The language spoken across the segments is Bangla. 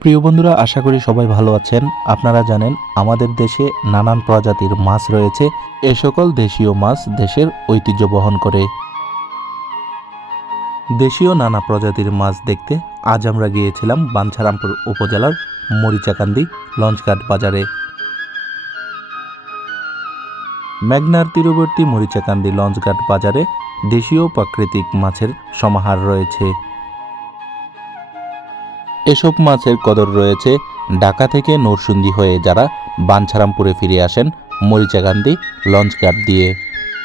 প্রিয় বন্ধুরা, আশা করি সবাই ভালো আছেন। আপনারা জানেন আমাদের দেশে নানান প্রজাতির মাছ রয়েছে। এ সকল দেশীয় মাছ দেশের ঐতিহ্য বহন করে। দেশীয় নানা প্রজাতির মাছ দেখতে আজ আমরা গিয়েছিলাম বাঞ্ছারামপুর উপজেলার মরিচাকান্দি লঞ্চঘাট বাজারে। মেঘনার তীরবর্তী মরিচাকান্দি লঞ্চঘাট বাজারে দেশীয় প্রাকৃতিক মাছের সমাহার রয়েছে। এসব মাছের কদর রয়েছে ঢাকা থেকে নরসিংদী হয়ে যারা বাঞ্ছারামপুরে ফিরে আসেন মরিচাকান্দি লঞ্চঘাট দিয়ে।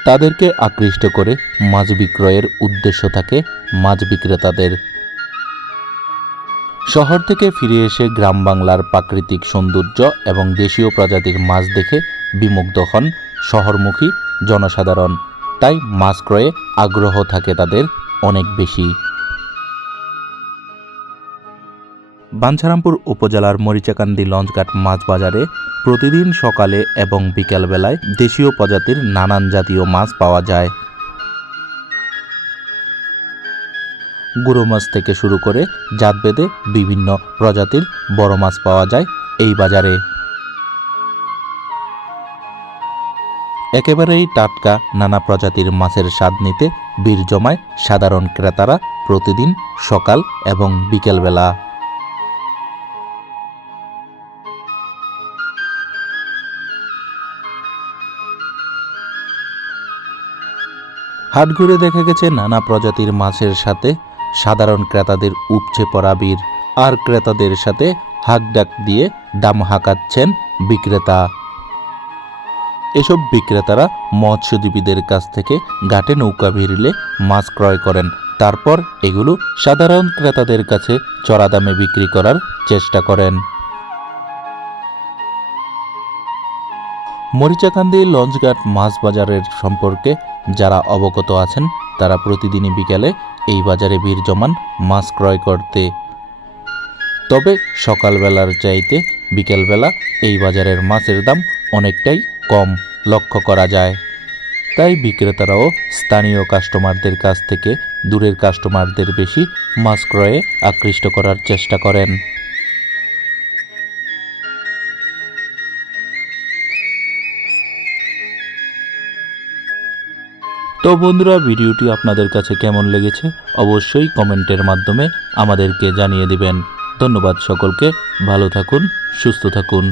তাদেরকে আকৃষ্ট করে মাছ বিক্রয়ের উদ্দেশ্য থাকে মাছ বিক্রেতাদের। শহর থেকে ফিরে এসে গ্রাম বাংলার প্রাকৃতিক সৌন্দর্য এবং দেশীয় প্রজাতির মাছ দেখে বিমুগ্ধ হন শহরমুখী জনসাধারণ। তাই মাছ ক্রয়ে আগ্রহ থাকে তাদের অনেক বেশি। বাঞ্ছারামপুর উপজেলার মরিচাকান্দি লঞ্চঘাট মাছ বাজারে প্রতিদিন সকালে এবং বিকেলবেলায় দেশীয় প্রজাতির নানান জাতীয় মাছ পাওয়া যায়। গুঁড়ো মাছ থেকে শুরু করে জাতভেদে বিভিন্ন প্রজাতির বড় মাছ পাওয়া যায় এই বাজারে। একেবারেই টাটকা নানা প্রজাতির মাছের স্বাদ নিতে ভিড় জমায় সাধারণ ক্রেতারা প্রতিদিন সকাল এবং বিকেলবেলা। হাট ঘুরে দেখা গেছে নানা প্রজাতির মাছের সাথে সাধারণ ক্রেতাদের উপচে পড়া ভিড়, আর ক্রেতাদের সাথে হাঁকডাক দিয়ে দাম হাঁকাচ্ছেন বিক্রেতা। এসব বিক্রেতারা মৎস্যজীবীদের কাছ থেকে ঘাটে নৌকা ভিড়িলে মাছ ক্রয় করেন, তারপর এগুলো সাধারণ ক্রেতাদের কাছে চড়া দামে বিক্রি করার চেষ্টা করেন। মরিচাকান্দি লঞ্চঘাট মাছ বাজারের সম্পর্কে যারা অবগত আছেন তারা প্রতিদিনই বিকেলে এই বাজারে ভিড় জমান মাছ ক্রয় করতে। তবে সকালবেলার চাইতে বিকেলবেলা এই বাজারের মাছের দাম অনেকটাই কম লক্ষ্য করা যায়। তাই বিক্রেতারাও স্থানীয় কাস্টমারদের কাছ থেকে দূরের কাস্টমারদের বেশি মাছ ক্রয়ে আকৃষ্ট করার চেষ্টা করেন। তো বন্ধুরা, ভিডিওটি আপনাদের কাছে কেমন লেগেছে অবশ্যই কমেন্টের মাধ্যমে আমাদেরকে জানিয়ে দিবেন। ধন্যবাদ সকলকে, ভালো থাকুন, সুস্থ থাকুন।